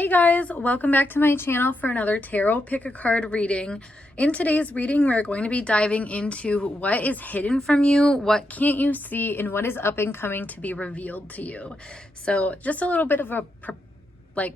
Hey guys, welcome back to my channel for another tarot pick a card reading. In today's reading, we're going to be diving into what is hidden from you, what can't you see, and what is up and coming to be revealed to you. So just a little bit of a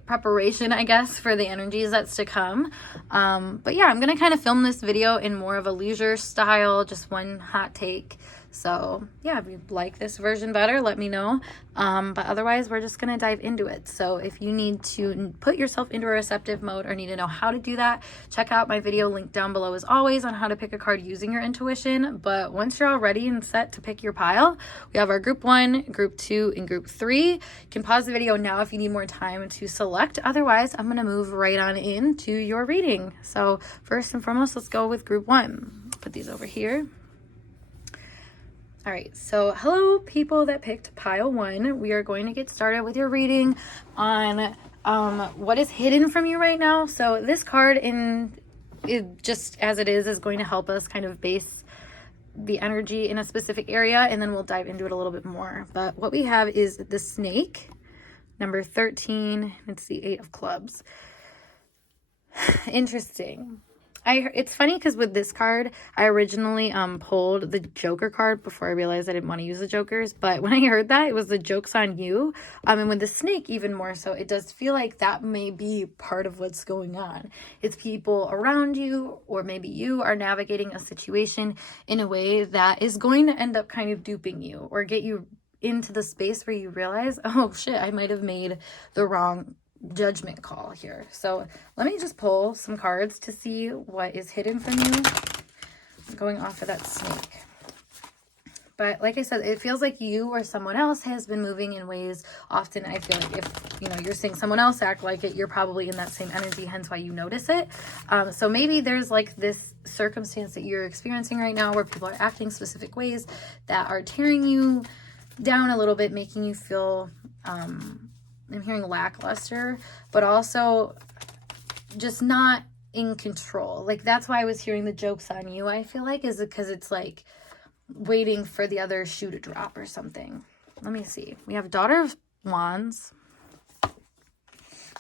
preparation, I guess, for the energies that's to come. But yeah, I'm going to kind of film this video in more of a leisure style, just one hot take. So yeah, if you like this version better, let me know. But otherwise, we're just going to dive into it. So if you need to put yourself into a receptive mode or need to know how to do that, check out my video linked down below as always on how to pick a card using your intuition. But once you're all ready and set to pick your pile, we have our group 1, group 2, and group 3. You can pause the video now if you need more time to select. Otherwise, I'm going to move right on into your reading. So first and foremost, let's go with group 1. Put these over here. All right, so hello people that picked pile 1. We are going to get started with your reading on what is hidden from you right now. So this card, just as it is going to help us kind of base the energy in a specific area, and then we'll dive into it a little bit more. But what we have is the snake, number 13. It's the 8 of clubs. Interesting. It's funny because with this card, I originally pulled the Joker card before I realized I didn't want to use the Jokers. But when I heard that, it was the joke's on you. And with the snake, even more so, it does feel like that may be part of what's going on. It's people around you, or maybe you are navigating a situation in a way that is going to end up kind of duping you or get you into the space where you realize, oh shit, I might have made the wrong judgment call here. So let me just pull some cards to see what is hidden from you. I'm going off of that snake. But like I said, it feels like you or someone else has been moving in ways. Often I feel like if you're seeing someone else act like it, you're probably in that same energy, hence why you notice it. So maybe there's like this circumstance that you're experiencing right now where people are acting specific ways that are tearing you down a little bit, making you feel I'm hearing lackluster, but also just not in control. Like that's why I was hearing the joke's on you, I feel like, is because it's like waiting for the other shoe to drop or something. Let me see. We have Daughter of Wands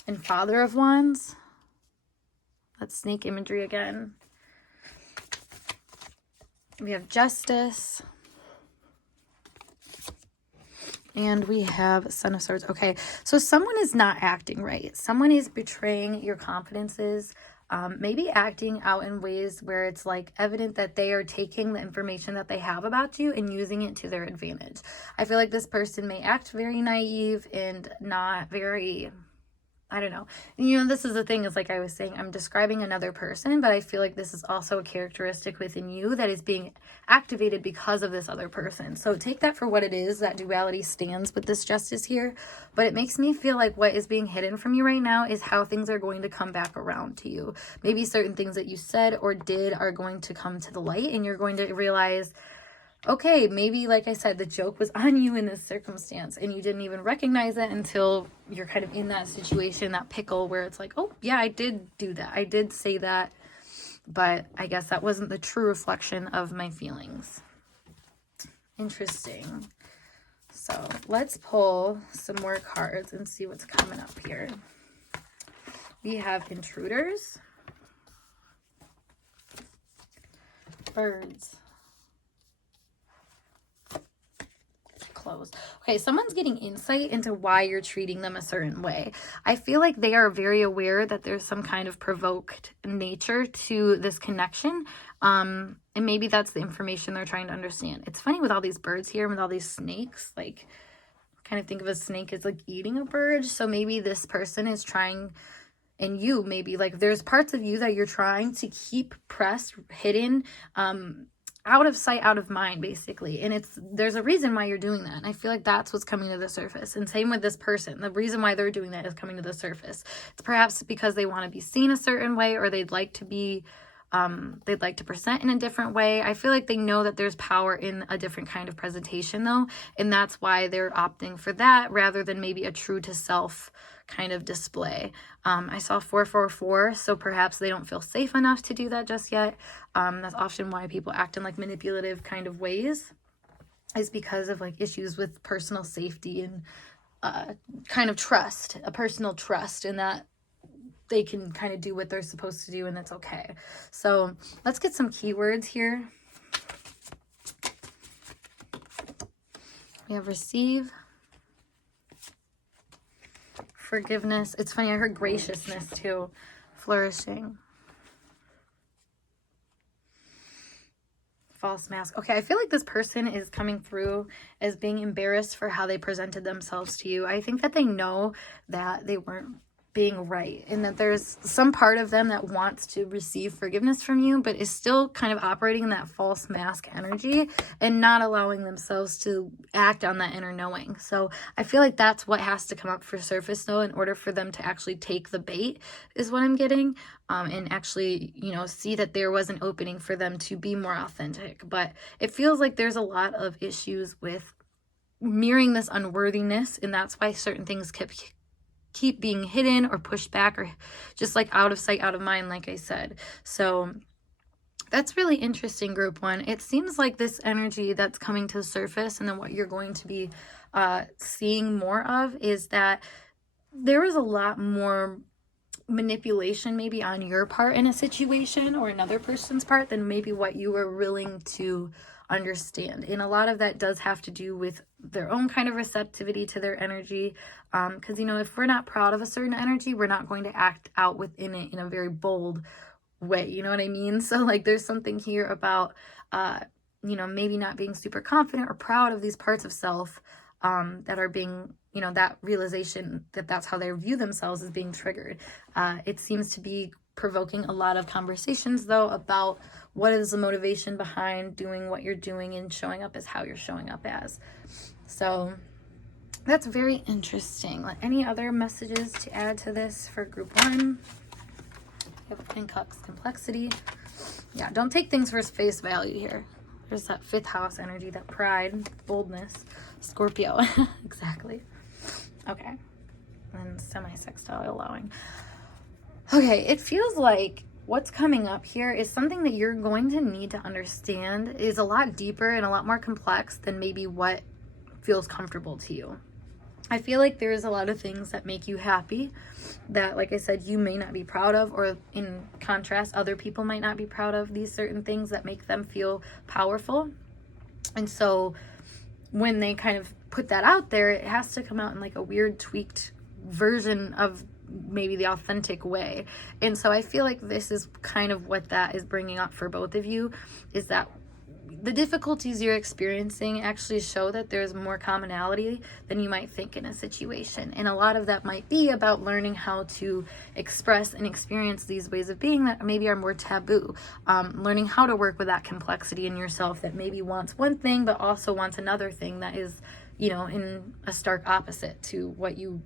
and Father of Wands. That's snake imagery again. We have Justice. And we have Son of Swords. Okay, so someone is not acting right. Someone is betraying your confidences, maybe acting out in ways where it's like evident that they are taking the information that they have about you and using it to their advantage. I feel like this person may act very naive and not very, I don't know. This is the thing, is like I was saying, I'm describing another person, but I feel like this is also a characteristic within you that is being activated because of this other person. So take that for what it is. That duality stands with this justice here, but it makes me feel like what is being hidden from you right now is how things are going to come back around to you. Maybe certain things that you said or did are going to come to the light, and you're going to realize, okay, maybe, like I said, the joke was on you in this circumstance and you didn't even recognize it until you're kind of in that situation, that pickle where it's like, oh yeah, I did do that. I did say that, but I guess that wasn't the true reflection of my feelings. Interesting. So let's pull some more cards and see what's coming up here. We have Intruders, Birds, Closed. Okay, someone's getting insight into why you're treating them a certain way. I feel like they are very aware that there's some kind of provoked nature to this connection. And maybe that's the information they're trying to understand. It's funny with all these birds here, with all these snakes, like kind of think of a snake as like eating a bird. So maybe this person is trying, and you maybe like there's parts of you that you're trying to keep pressed, hidden, out of sight, out of mind, basically. And there's a reason why you're doing that. And I feel like that's what's coming to the surface. And same with this person. The reason why they're doing that is coming to the surface. It's perhaps because they want to be seen a certain way, or they'd like to present in a different way. I feel like they know that there's power in a different kind of presentation though. And that's why they're opting for that rather than maybe a true to self kind of display. I saw 444, so perhaps they don't feel safe enough to do that just yet. That's often why people act in like manipulative kind of ways, is because of like issues with personal safety and kind of trust, a personal trust in that they can kind of do what they're supposed to do, and that's okay. So let's get some keywords here. We have receive, forgiveness. It's funny, I heard graciousness too. Flourishing. False mask. Okay, I feel like this person is coming through as being embarrassed for how they presented themselves to you. I think that they know that they weren't being right, and that there's some part of them that wants to receive forgiveness from you, but is still kind of operating in that false mask energy and not allowing themselves to act on that inner knowing. So I feel like that's what has to come up for surface though, in order for them to actually take the bait, is what I'm getting, and actually, you know, see that there was an opening for them to be more authentic. But it feels like there's a lot of issues with mirroring this unworthiness, and that's why certain things keep being hidden or pushed back, or just like out of sight, out of mind, like I said. So that's really interesting, group one. It seems like this energy that's coming to the surface, and then what you're going to be seeing more of, is that there is a lot more manipulation maybe on your part in a situation, or another person's part, than maybe what you were willing to understand. And a lot of that does have to do with their own kind of receptivity to their energy, because you know, if we're not proud of a certain energy, we're not going to act out within it in a very bold way, you know what I mean? So like, there's something here about you know, maybe not being super confident or proud of these parts of self that are being, you know, that realization that that's how they view themselves is being triggered. It seems to be provoking a lot of conversations though about what is the motivation behind doing what you're doing and showing up as how you're showing up as. So that's very interesting. Any other messages to add to this for group one? You have King Cups, complexity. Yeah, don't take things for face value here. There's that 5th house energy, that pride, boldness. Scorpio. Exactly. Okay. And semi-sextile allowing. Okay, it feels like what's coming up here is something that you're going to need to understand is a lot deeper and a lot more complex than maybe what feels comfortable to you. I feel like there's a lot of things that make you happy that, like I said, you may not be proud of, or in contrast, other people might not be proud of these certain things that make them feel powerful. And so when they kind of put that out there, it has to come out in like a weird tweaked version of maybe the authentic way. And so I feel like this is kind of what that is bringing up for both of you, is that the difficulties you're experiencing actually show that there's more commonality than you might think in a situation. And a lot of that might be about learning how to express and experience these ways of being that maybe are more taboo. Learning how to work with that complexity in yourself that maybe wants one thing but also wants another thing that is, you know, in a stark opposite to what you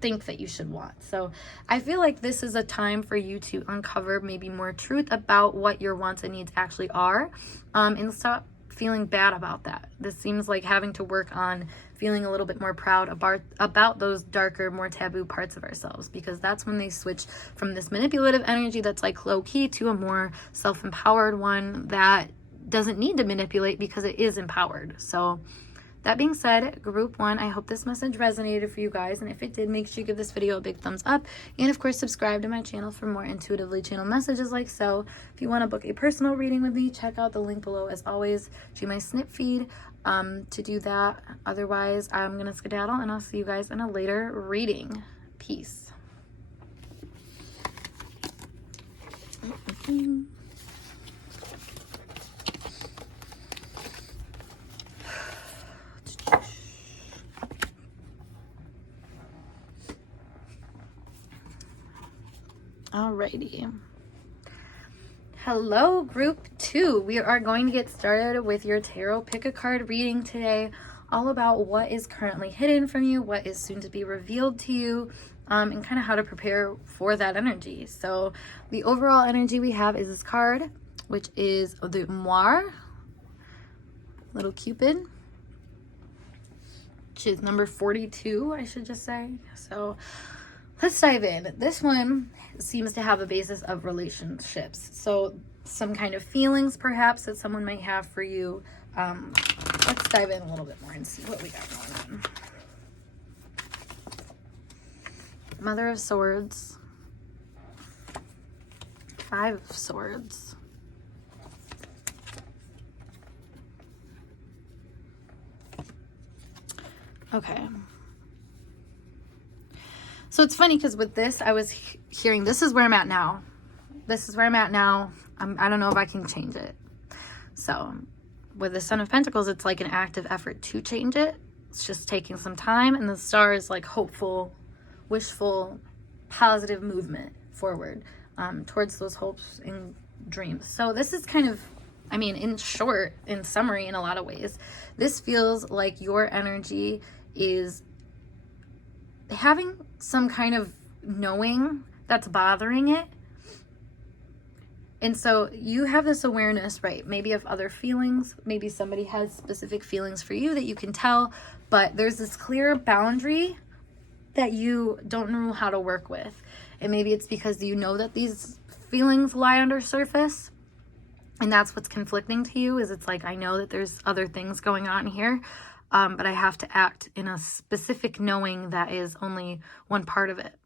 think that you should want. So I feel like this is a time for you to uncover maybe more truth about what your wants and needs actually are, and stop feeling bad about that. This seems like having to work on feeling a little bit more proud about those darker, more taboo parts of ourselves, because that's when they switch from this manipulative energy that's like low-key to a more self-empowered one that doesn't need to manipulate because it is empowered. So that being said, group one, I hope this message resonated for you guys. And if it did, make sure you give this video a big thumbs up. And of course, subscribe to my channel for more intuitively channeled messages like so. If you want to book a personal reading with me, check out the link below as always to my snip feed to do that. Otherwise, I'm going to skedaddle and I'll see you guys in a later reading. Peace. Alrighty. Hello, group 2. We are going to get started with your tarot pick a card reading today, all about what is currently hidden from you, what is soon to be revealed to you, and kind of how to prepare for that energy. So the overall energy we have is this card, which is the Moir, little Cupid, which is number 42, I should just say. So let's dive in. This one seems to have a basis of relationships. So some kind of feelings perhaps that someone might have for you. Let's dive in a little bit more and see what we got going on. Mother of Swords. Five of Swords. Okay. So it's funny because with this, I was hearing, this is where I'm at now. This is where I'm at now. I don't know if I can change it. So with the Son of Pentacles, it's like an active effort to change it. It's just taking some time. And the Star is like hopeful, wishful, positive movement forward towards those hopes and dreams. So this is kind of, I mean, in short, in summary, in a lot of ways, this feels like your energy is having some kind of knowing that's bothering it. And so you have this awareness, right? Maybe of other feelings. Maybe somebody has specific feelings for you that you can tell, but there's this clear boundary that you don't know how to work with. And maybe it's because you know that these feelings lie under surface, and that's what's conflicting to you. Is it's like, I know that there's other things going on here, but I have to act in a specific knowing that is only one part of it.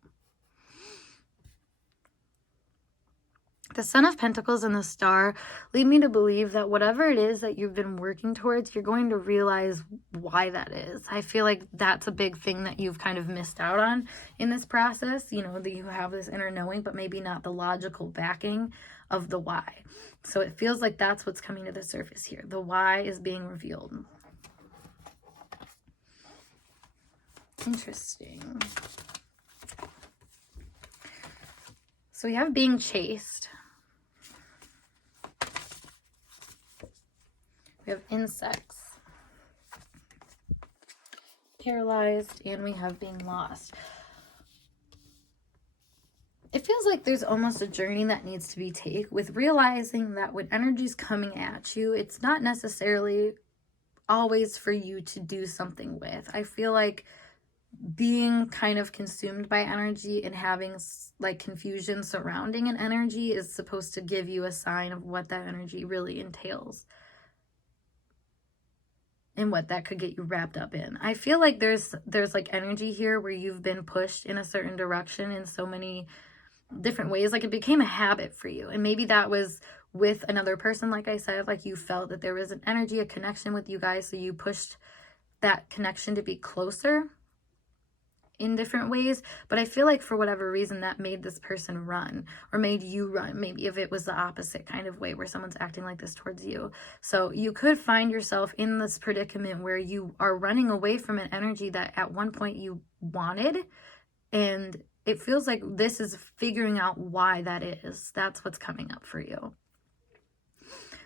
The Son of Pentacles and the Star lead me to believe that whatever it is that you've been working towards, you're going to realize why that is. I feel like that's a big thing that you've kind of missed out on in this process. You know, that you have this inner knowing, but maybe not the logical backing of the why. So it feels like that's what's coming to the surface here. The why is being revealed. Interesting. So we have being chased. We have insects, paralyzed, and we have being lost. It feels like there's almost a journey that needs to be taken with realizing that when energy's coming at you, it's not necessarily always for you to do something with. I feel like being kind of consumed by energy and having like confusion surrounding an energy is supposed to give you a sign of what that energy really entails and what that could get you wrapped up in. I feel like there's like energy here where you've been pushed in a certain direction in so many different ways. Like it became a habit for you. And maybe that was with another person, like I said, like you felt that there was an energy, a connection with you guys. So you pushed that connection to be closer in different ways. But I feel like for whatever reason that made this person run or made you run. Maybe if it was the opposite kind of way where someone's acting like this towards you. So you could find yourself in this predicament where you are running away from an energy that at one point you wanted. And it feels like this is figuring out why that is. That's what's coming up for you.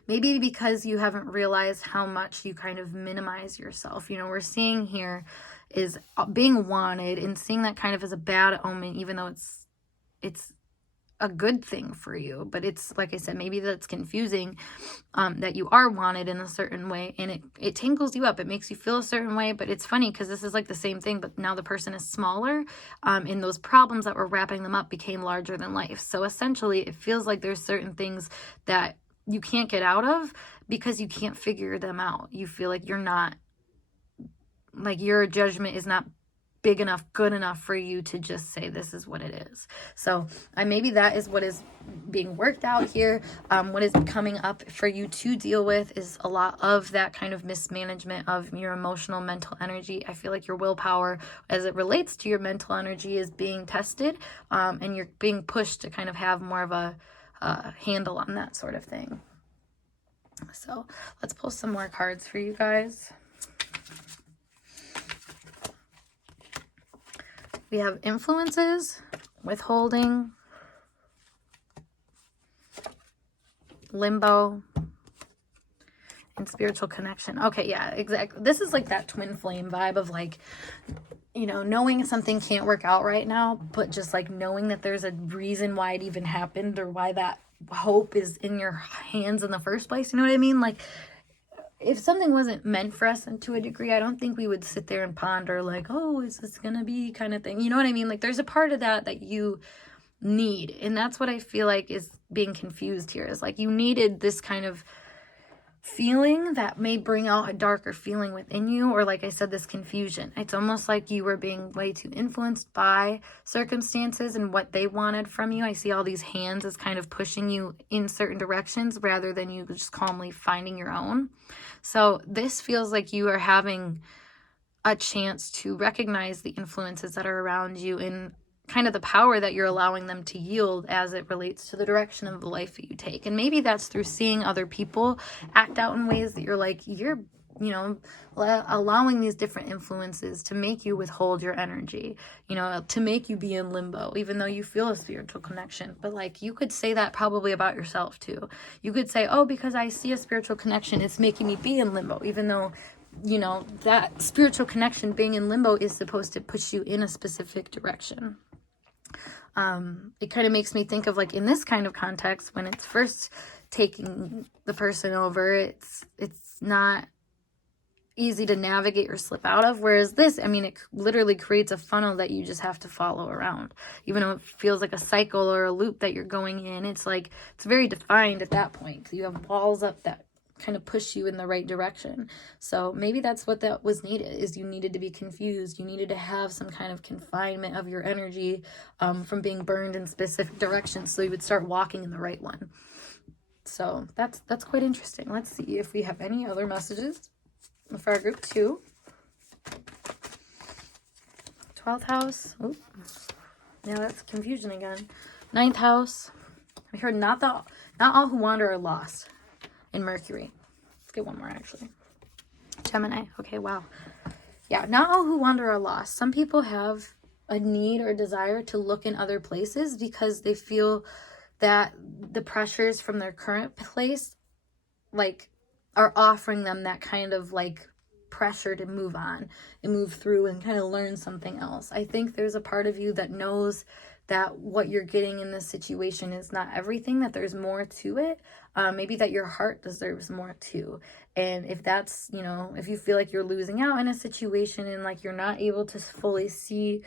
Maybe because you haven't realized how much you kind of minimize yourself. You know, we're seeing here is being wanted and seeing that kind of as a bad omen, even though it's a good thing for you. But it's, like I said, maybe that's confusing, that you are wanted in a certain way, and it tingles you up. It makes you feel a certain way. But it's funny because this is like the same thing, but now the person is smaller, and those problems that were wrapping them up became larger than life. So essentially it feels like there's certain things that you can't get out of because you can't figure them out. You feel like you're not, like your judgment is not big enough, good enough for you to just say this is what it is. So maybe that is what is being worked out here. What is coming up for you to deal with is a lot of that kind of mismanagement of your emotional, mental energy. I feel like your willpower as it relates to your mental energy is being tested, and you're being pushed to kind of have more of a handle on that sort of thing. So let's pull some more cards for you guys. We have influences, withholding, limbo, and spiritual connection. Okay, yeah, exactly. This is like that twin flame vibe of like, you know, knowing something can't work out right now, but just like knowing that there's a reason why it even happened or why that hope is in your hands in the first place. You know what I mean? Like, if something wasn't meant for us, and to a degree, I don't think we would sit there and ponder like, oh, is this gonna be kind of thing? You know what I mean? Like there's a part of that you need. And that's what I feel like is being confused here, is like you needed this kind of feeling that may bring out a darker feeling within you, or like I said, this confusion. It's almost like you were being way too influenced by circumstances and what they wanted from you. I see all these hands as kind of pushing you in certain directions rather than you just calmly finding your own. So this feels like you are having a chance to recognize the influences that are around you and kind of the power that you're allowing them to yield as it relates to the direction of the life that you take. And maybe that's through seeing other people act out in ways that you're like, you're, you know, allowing these different influences to make you withhold your energy, you know, to make you be in limbo, even though you feel a spiritual connection. But like, you could say that probably about yourself too. You could say, oh, because I see a spiritual connection, it's making me be in limbo, even though, you know, that spiritual connection being in limbo is supposed to push you in a specific direction. It kind of makes me think of, like, in this kind of context, when it's first taking the person over, it's not easy to navigate or slip out of. Whereas this, I mean, it literally creates a funnel that you just have to follow around. Even though it feels like a cycle or a loop that you're going in, it's like, it's very defined at that point. You have walls up that kind of push you in the right direction. So maybe that's what that was needed, is you needed to be confused. You needed to have some kind of confinement of your energy from being burned in specific directions, so you would start walking in the right one. So that's quite interesting. Let's see if we have any other messages for our group 2. 12th house. Oop. Now that's confusion again. 9th house. We heard not all who wander are lost. In Mercury. Let's get one more, actually. Gemini. Okay, wow. Yeah, not all who wander are lost. Some people have a need or desire to look in other places because they feel that the pressures from their current place, like, are offering them that kind of, like, pressure to move on and move through and kind of learn something else. I think there's a part of you that knows that what you're getting in this situation is not everything, that there's more to it. Maybe that your heart deserves more too. And if that's, you know, if you feel like you're losing out in a situation and like you're not able to fully see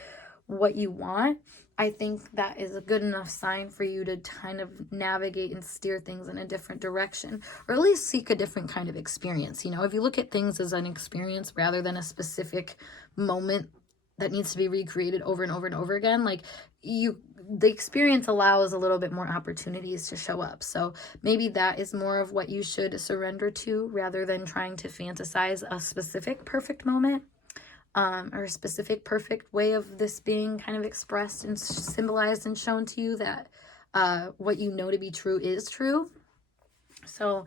what you want, I think that is a good enough sign for you to kind of navigate and steer things in a different direction, or at least seek a different kind of experience. You know, if you look at things as an experience rather than a specific moment that needs to be recreated over and over and over again, like, the experience allows a little bit more opportunities to show up. So maybe that is more of what you should surrender to, rather than trying to fantasize a specific perfect moment, or a specific perfect way of this being kind of expressed and symbolized and shown to you, that what you know to be true is true. So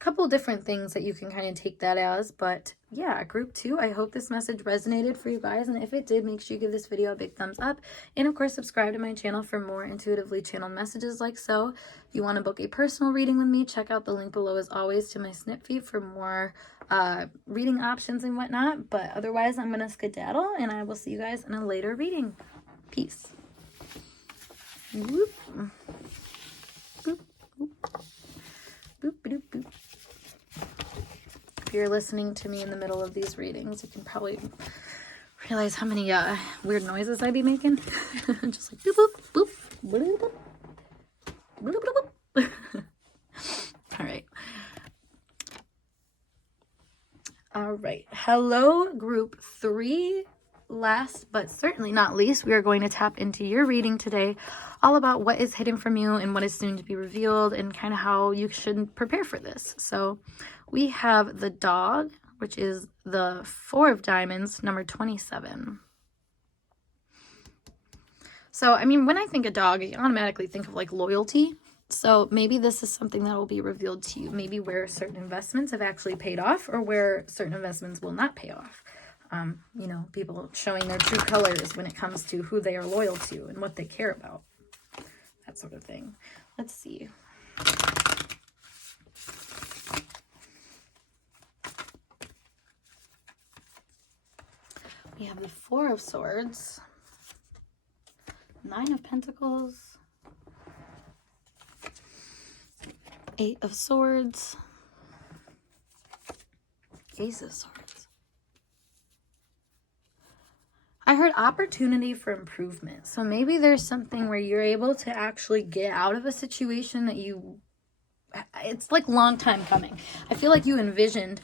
couple different things that you can kind of take that as. But yeah, group 2, I hope this message resonated for you guys, and if it did, make sure you give this video a big thumbs up, and of course subscribe to my channel for more intuitively channeled messages like so. If you want to book a personal reading with me, check out the link below as always to my snip feed for more reading options and whatnot. But otherwise, I'm gonna skedaddle, and I will see you guys in a later reading. Peace. Whoop. Boop, boop. Boop, boop, boop. If you're listening to me in the middle of these readings, you can probably realize how many weird noises I'd be making. Just like boop, boop, boop, boop, boop, boop, boop. All right. All right. Hello, group 3. Last but certainly not least, we are going to tap into your reading today, all about what is hidden from you and what is soon to be revealed, and kind of how you should prepare for this. So we have the dog, which is the 4 of diamonds, number 27. So, I mean, when I think of dog, I automatically think of like loyalty. So maybe this is something that will be revealed to you, maybe where certain investments have actually paid off, or where certain investments will not pay off. You know, people showing their true colors when it comes to who they are loyal to and what they care about. That sort of thing. Let's see. We have the 4 of Swords, 9 of Pentacles, 8 of Swords, Ace of Swords. I heard opportunity for improvement. So maybe there's something where you're able to actually get out of a situation that you it's like long time coming. I feel like you envisioned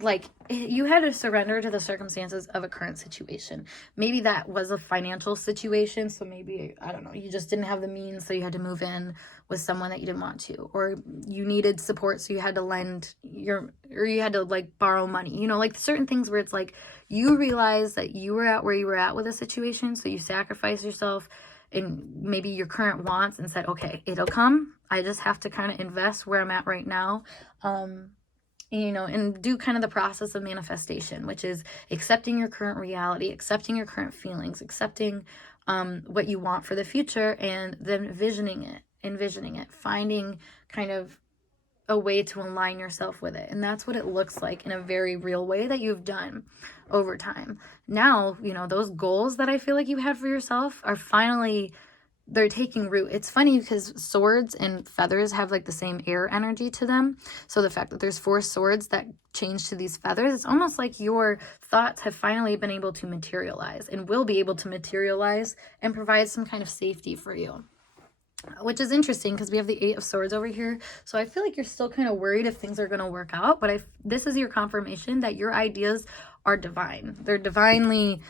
like you had to surrender to the circumstances of a current situation. Maybe that was a financial situation, so maybe, I don't know, you just didn't have the means, so you had to move in with someone that you didn't want to, or you needed support, so you had to or you had to like borrow money, you know, like certain things where it's like you realize that you were at where you were at with a situation, so you sacrifice yourself and maybe your current wants and said, okay, it'll come, I just have to kind of invest where I'm at right now, you know, and do kind of the process of manifestation, which is accepting your current reality, accepting your current feelings, accepting what you want for the future, and then envisioning it, finding kind of a way to align yourself with it. And that's what it looks like in a very real way that you've done over time. Now, you know, those goals that I feel like you had for yourself are finally, they're taking root. It's funny because swords and feathers have like the same air energy to them. So the fact that there's 4 swords that change to these feathers, it's almost like your thoughts have finally been able to materialize and will be able to materialize and provide some kind of safety for you. Which is interesting because we have the 8 of Swords over here. So I feel like you're still kind of worried if things are going to work out. But this is your confirmation that your ideas are divine. They're divinely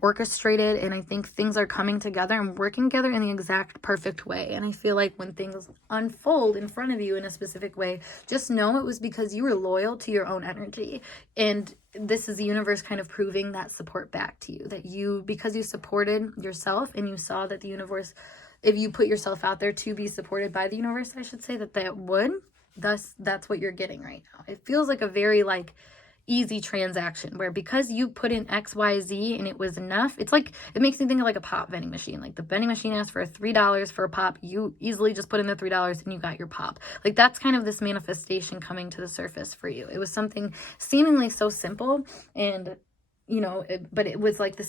orchestrated. And I think things are coming together and working together in the exact perfect way. And I feel like when things unfold in front of you in a specific way, just know it was because you were loyal to your own energy. And this is the universe kind of proving that support back to you. That because you supported yourself and you saw that the universe, if you put yourself out there to be supported by the universe, I should say that would, that's what you're getting right now. It feels like a very like easy transaction where because you put in XYZ and it was enough, it's like, it makes me think of like a pop vending machine. Like the vending machine asked for $3 for a pop. You easily just put in the $3 and you got your pop. Like that's kind of this manifestation coming to the surface for you. It was something seemingly so simple and you know, but it was like the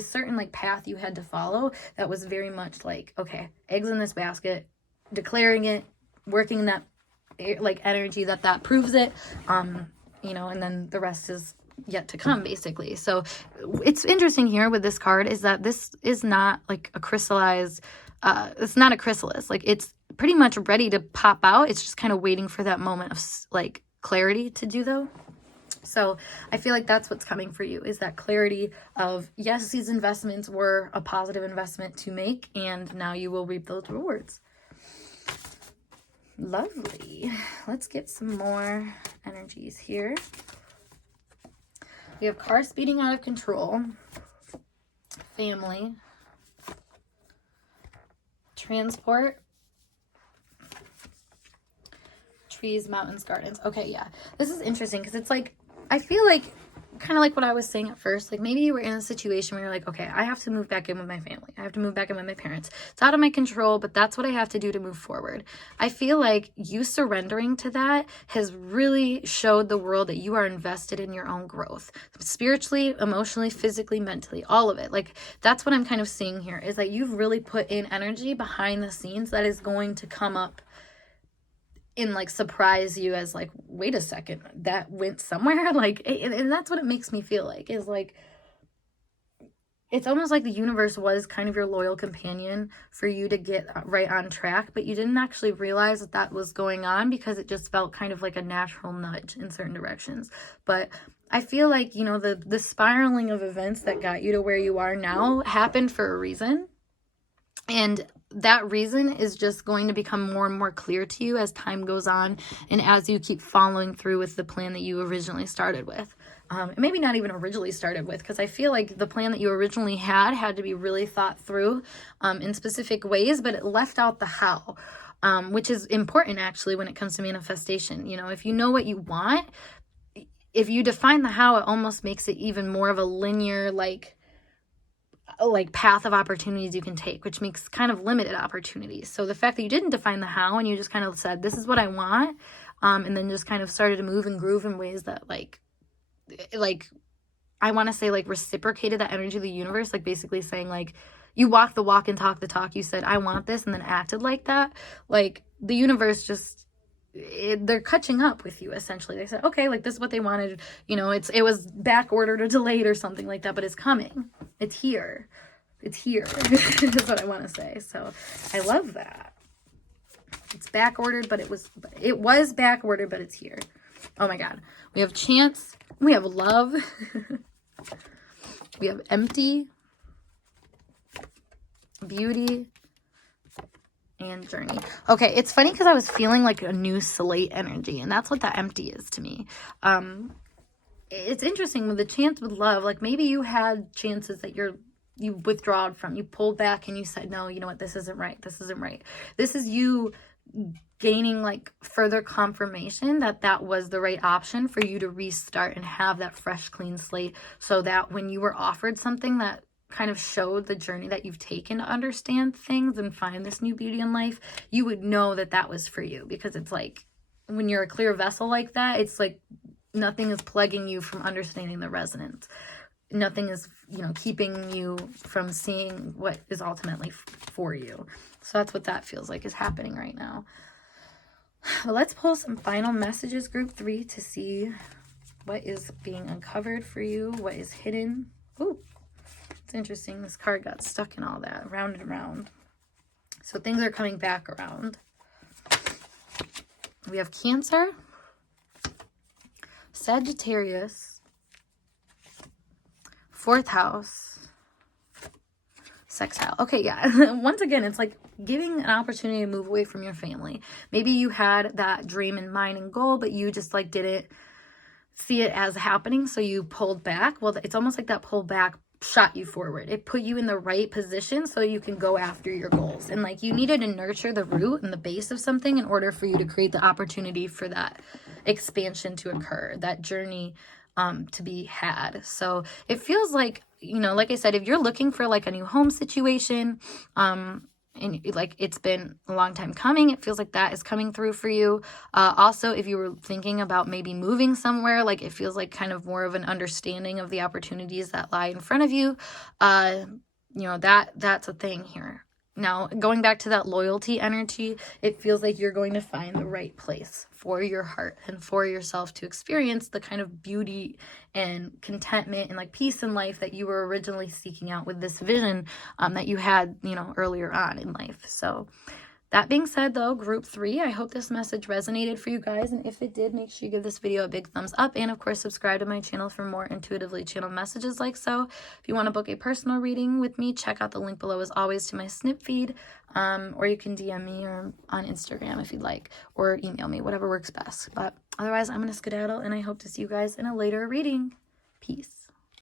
certain like path you had to follow that was very much like, okay, eggs in this basket, declaring it, working that like energy that proves it, you know, and then the rest is yet to come basically. So it's interesting here with this card is that this is not like a crystallized, it's not a chrysalis, like it's pretty much ready to pop out. It's just kind of waiting for that moment of like clarity to do though. So I feel like that's what's coming for you is that clarity of, yes, these investments were a positive investment to make, and now you will reap those rewards. Lovely. Let's get some more energies here. We have car speeding out of control, family, transport, trees, mountains, gardens. Okay, yeah. This is interesting because it's like, I feel like kind of like what I was saying at first, like maybe you were in a situation where you're like, okay, I have to move back in with my family. I have to move back in with my parents. It's out of my control, but that's what I have to do to move forward. I feel like you surrendering to that has really showed the world that you are invested in your own growth, spiritually, emotionally, physically, mentally, all of it. Like that's what I'm kind of seeing here is that you've really put in energy behind the scenes that is going to come up and like surprise you as like, wait a second, that went somewhere. Like, and that's what it makes me feel like is like, it's almost like the universe was kind of your loyal companion for you to get right on track, but you didn't actually realize that was going on because it just felt kind of like a natural nudge in certain directions. But I feel like, you know, the spiraling of events that got you to where you are now happened for a reason. And that reason is just going to become more and more clear to you as time goes on and as you keep following through with the plan that you originally started with. Maybe not even originally started with, because I feel like the plan that you originally had to be really thought through in specific ways, but it left out the how, which is important actually when it comes to manifestation. You know, if you know what you want, if you define the how, it almost makes it even more of a linear, like path of opportunities you can take, which makes kind of limited opportunities. So the fact that you didn't define the how and you just kind of said, this is what I want, and then just kind of started to move and groove in ways that like I want to say like reciprocated that energy of the universe, like basically saying like you walk the walk and talk the talk. You said, I want this, and then acted like that. Like the universe just, they're catching up with you essentially. They said, okay, like this is what they wanted, you know, it was back ordered or delayed or something like that, but it's coming, it's here is what I want to say. So I love that. It's back ordered, but it was back ordered, but it's here. Oh my God. We have chance. We have love. We have empty, beauty, and journey. Okay, it's funny because I was feeling like a new slate energy, and that's what that empty is to me. It's interesting with the chance with love, like maybe you had chances that you withdrawed from, you pulled back and you said, no, you know what, this isn't right. This isn't right. This is you gaining like further confirmation that was the right option for you to restart and have that fresh, clean slate, so that when you were offered something that kind of showed the journey that you've taken to understand things and find this new beauty in life, you would know that that was for you. Because it's like, when you're a clear vessel like that, it's like nothing is plaguing you from understanding the resonance. Nothing is, keeping you from seeing what is ultimately for you. So that's what that feels like is happening right now. But let's pull some final messages, group 3, to see what is being uncovered for you, what is hidden. Ooh, it's interesting. This card got stuck in all that, round and round. So things are coming back around. We have Cancer, Sagittarius, 4th house, sextile. Okay, yeah. Once again, it's like giving an opportunity to move away from your family. Maybe you had that dream in mind and goal, but you just like didn't see it as happening, so you pulled back. Well, it's almost like that pull back shot you forward. It put you in the right position so you can go after your goals. And like you needed to nurture the root and the base of something in order for you to create the opportunity for that expansion to occur, that journey to be had. So it feels like, like I said, if you're looking for like a new home situation, and like it's been a long time coming, it feels like that is coming through for you. Also, if you were thinking about maybe moving somewhere, like it feels like kind of more of an understanding of the opportunities that lie in front of you. That's a thing here. Now, going back to that loyalty energy, it feels like you're going to find the right place for your heart and for yourself to experience the kind of beauty and contentment and like peace in life that you were originally seeking out with this vision that you had, earlier on in life. So that being said, though, group 3, I hope this message resonated for you guys. And if it did, make sure you give this video a big thumbs up. And, of course, subscribe to my channel for more intuitively channeled messages like so. If you want to book a personal reading with me, check out the link below, as always, to my snip feed. Or you can DM me or on Instagram if you'd like, or email me, whatever works best. But otherwise, I'm going to skedaddle, and I hope to see you guys in a later reading. Peace.